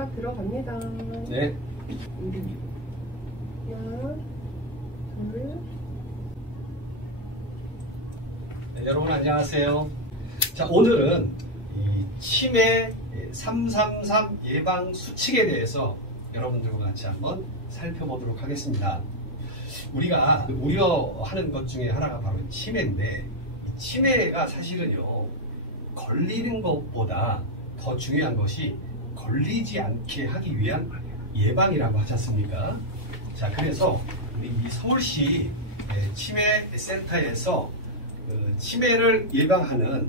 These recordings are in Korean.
자, 들어갑니다. 네. 하나, 둘. 네, 여러분 안녕하세요. 자, 오늘은 이 치매 333 예방 수칙에 대해서 여러분들과 같이 한번 살펴보도록 하겠습니다. 우리가 우려하는 것 중에 하나가 바로 치매인데, 이 치매가 사실은요, 걸리는 것보다 더 중요한 것이 걸리지 않게 하기 위한 예방이라고 하지 않습니까? 자, 그래서 우리 이 서울시 치매센터에서 치매를 예방하는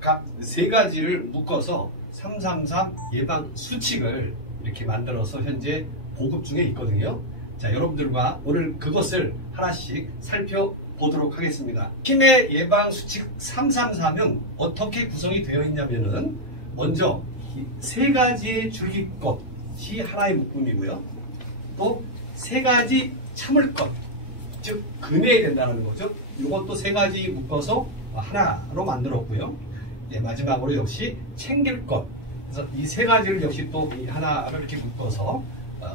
각 세 가지를 묶어서 333 예방 수칙을 이렇게 만들어서 현재 보급 중에 있거든요. 자, 여러분들과 오늘 그것을 하나씩 살펴보도록 하겠습니다. 치매 예방 수칙 333은 어떻게 구성이 되어 있냐면은, 먼저 이 세 가지의 줄길 것이 하나의 묶음이고요. 또 세 가지 참을 것, 즉 금해야 된다는 거죠. 이것도 세 가지 묶어서 하나로 만들었고요. 네, 마지막으로 역시 챙길 것. 그래서 이 세 가지를 역시 또 이 하나를 이렇게 묶어서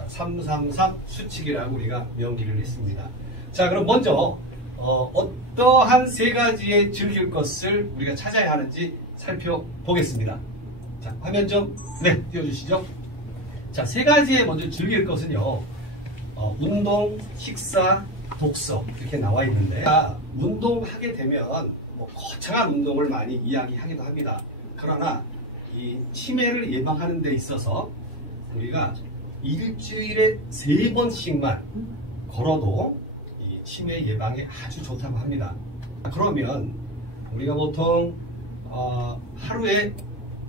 333 수칙이라고 우리가 명기를 했습니다. 자, 그럼 먼저 어떠한 세 가지의 즐길 것을 우리가 찾아야 하는지 살펴보겠습니다. 자, 화면 좀 띄워주시죠. 자, 세 가지의 먼저 즐길 것은요, 운동, 식사, 독서 이렇게 나와 있는데, 운동하게 되면 거창한 운동을 많이 이야기하기도 합니다. 그러나 이 치매를 예방하는 데 있어서 우리가 일주일에 3번씩만 걸어도 이 치매 예방에 아주 좋다고 합니다. 그러면 우리가 보통 하루에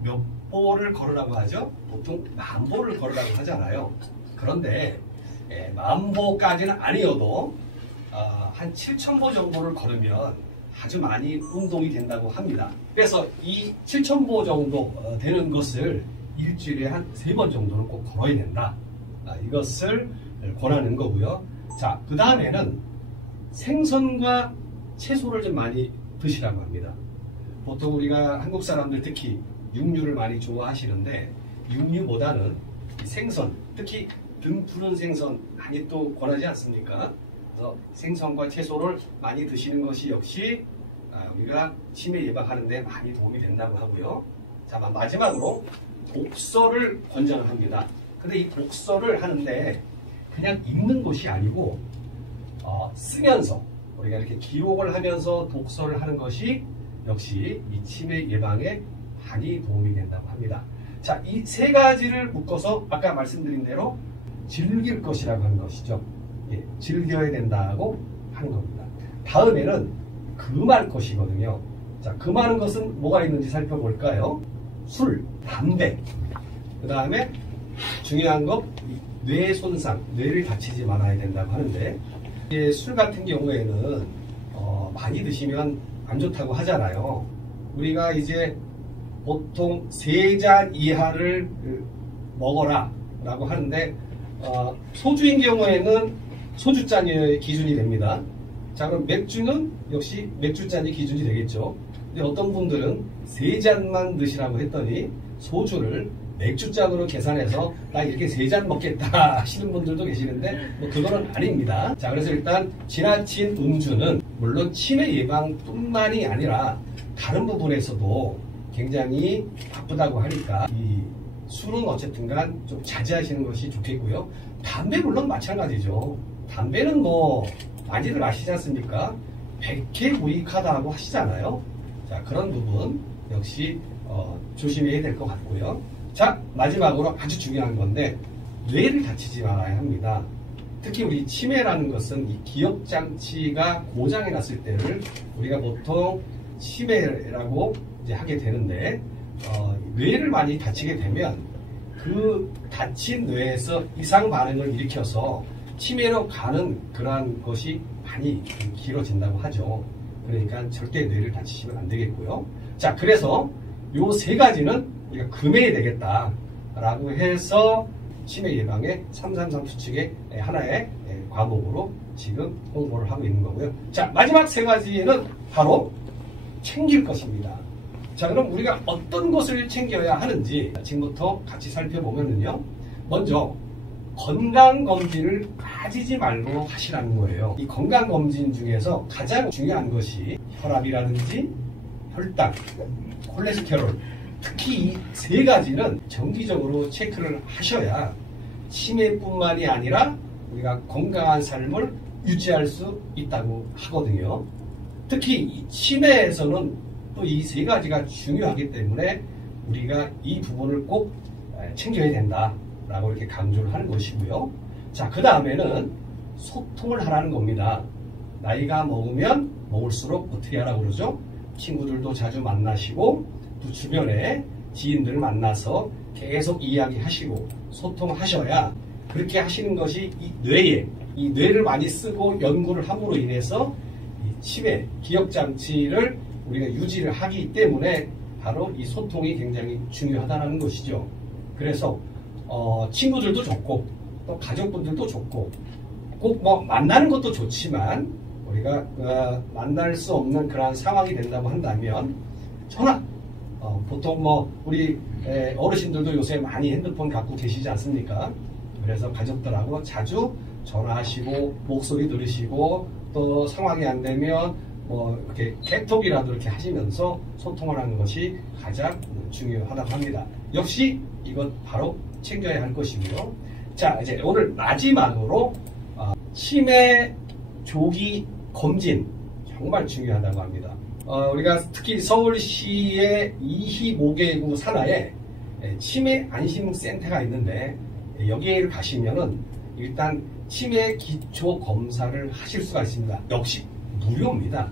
몇 보를 걸으라고 하죠? 보통 10,000보를 걸으라고 하잖아요. 그런데 10,000보까지는 아니어도 한 7,000보 정도를 걸으면 아주 많이 운동이 된다고 합니다. 그래서 이 7,000보 정도 되는 것을 일주일에 한 3번 정도는 꼭 걸어야 된다. 이것을 권하는 거고요. 자, 그 다음에는 생선과 채소를 좀 많이 드시라고 합니다. 보통 우리가 한국 사람들 특히 육류를 많이 좋아하시는데, 육류보다는 생선, 특히 등 푸른 생선 많이 또 권하지 않습니까? 그래서 생선과 채소를 많이 드시는 것이 역시 우리가 치매 예방하는 데 많이 도움이 된다고 하고요. 자, 마지막으로 독서를 권장합니다. 근데 이 독서를 하는데 그냥 읽는 것이 아니고 쓰면서 우리가 이렇게 기록을 하면서 독서를 하는 것이 역시 이 치매 예방에 많이 도움이 된다고 합니다. 자, 이 세 가지를 묶어서 아까 말씀드린 대로 즐길 것이라고 하는 것이죠. 예, 즐겨야 된다고 하는 겁니다. 다음에는 금할 것이거든요. 자, 금하는 것은 뭐가 있는지 살펴볼까요? 술, 담배, 그 다음에 중요한 거 뇌 손상, 뇌를 다치지 말아야 된다고 하는데, 술 같은 경우에는 많이 드시면 안 좋다고 하잖아요. 우리가 이제 보통 3잔 이하를 먹어라 라고 하는데, 소주인 경우에는 소주잔이 기준이 됩니다. 자, 그럼 맥주는 역시 맥주잔이 기준이 되겠죠. 근데 어떤 분들은 3잔만 드시라고 했더니 소주를 맥주잔으로 계산해서 나 이렇게 3잔 먹겠다 하시는 분들도 계시는데, 그거는 아닙니다. 자, 그래서 일단 지나친 음주는 물론 치매 예방뿐만이 아니라 다른 부분에서도 굉장히 나쁘다고 하니까 이 술은 어쨌든 간 좀 자제하시는 것이 좋겠고요. 담배 물론 마찬가지죠. 담배는 많이들 아시지 않습니까? 백해 무익하다고 하시잖아요. 자, 그런 부분 역시 조심해야 될 것 같고요. 자, 마지막으로 아주 중요한 건데, 뇌를 다치지 말아야 합니다. 특히 우리 치매라는 것은 이 기억장치가 고장이 났을 때를 우리가 보통 치매라고 이제 하게 되는데, 뇌를 많이 다치게 되면 그 다친 뇌에서 이상 반응을 일으켜서 치매로 가는 그러한 것이 많이 길어진다고 하죠. 그러니까 절대 뇌를 다치시면 안 되겠고요. 자, 그래서 요 세 가지는 우리가 금해야 되겠다라고 해서 치매 예방의 333 수칙의 하나의 과목으로 지금 홍보를 하고 있는 거고요. 자, 마지막 세 가지는 바로 챙길 것입니다. 자, 그럼 우리가 어떤 것을 챙겨야 하는지 지금부터 같이 살펴보면요. 먼저 건강검진을 빠지지 말고 하시라는 거예요. 이 건강검진 중에서 가장 중요한 것이 혈압이라든지 혈당, 콜레스테롤, 특히 이 세 가지는 정기적으로 체크를 하셔야 치매뿐만이 아니라 우리가 건강한 삶을 유지할 수 있다고 하거든요. 특히 이 치매에서는 또 이 세 가지가 중요하기 때문에 우리가 이 부분을 꼭 챙겨야 된다라고 이렇게 강조를 하는 것이고요. 자, 그 다음에는 소통을 하라는 겁니다. 나이가 먹으면 먹을수록 어떻게 하라고 그러죠? 친구들도 자주 만나시고 또 주변에 지인들을 만나서 계속 이야기하시고 소통하셔야, 그렇게 하시는 것이 이 뇌를 많이 쓰고 연구를 함으로 인해서 이 치매, 기억장치를 우리가 유지를 하기 때문에 바로 이 소통이 굉장히 중요하다는 것이죠. 그래서 친구들도 좋고 또 가족분들도 좋고 꼭 뭐 만나는 것도 좋지만 우리가 만날 수 없는 그러한 상황이 된다고 한다면 전화, 보통 뭐 우리 어르신들도 요새 많이 핸드폰 갖고 계시지 않습니까? 그래서 가족들하고 자주 전화하시고 목소리 들으시고 또 상황이 안 되면 뭐 이렇게 개톡이라도 이렇게 하시면서 소통을 하는 것이 가장 중요하다고 합니다. 역시 이것 바로 챙겨야 할 것이고요. 자, 이제 오늘 마지막으로 치매 조기 검진 정말 중요하다고 합니다. 우리가 특히 서울시의 25개구 산하에 치매 안심센터가 있는데 여기에 가시면은 일단 치매 기초 검사를 하실 수가 있습니다. 역시 무료입니다.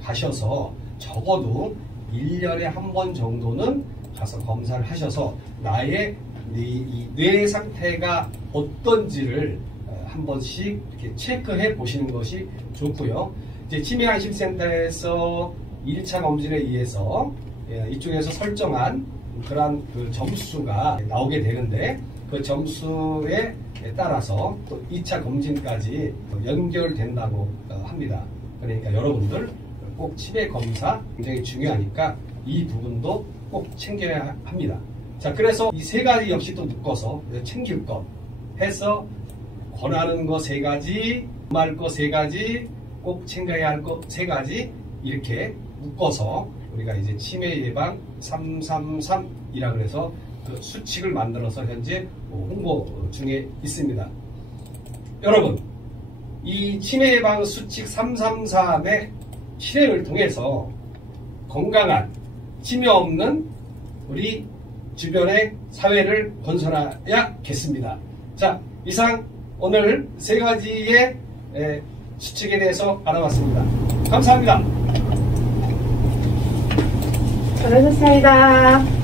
가셔서 적어도 1년에 한 번 정도는 가서 검사를 하셔서 나의 이 뇌 상태가 어떤지를 한 번씩 이렇게 체크해 보시는 것이 좋고요. 이제 치매 안심센터에서 1차 검진에 의해서 이쪽에서 설정한 그러한 그 점수가 나오게 되는데 그 점수에 따라서 또 2차 검진까지 연결된다고 합니다. 그러니까 여러분들 꼭 치매 검사 굉장히 중요하니까 이 부분도 꼭 챙겨야 합니다. 자, 그래서 이 세 가지 역시 또 묶어서 챙길 것 해서 권하는 거 세 가지, 말 거 세 가지, 꼭 챙겨야 할 거 세 가지 이렇게 묶어서 우리가 이제 치매 예방 333이라 그래서 그 수칙을 만들어서 현재 홍보 중에 있습니다. 여러분, 이 치매 예방 수칙 333의 실행을 통해서 건강한 치매 없는 우리 주변의 사회를 건설해야겠습니다. 자, 이상 오늘 세 가지의 수칙에 대해서 알아봤습니다. 감사합니다. 잘하셨습니다.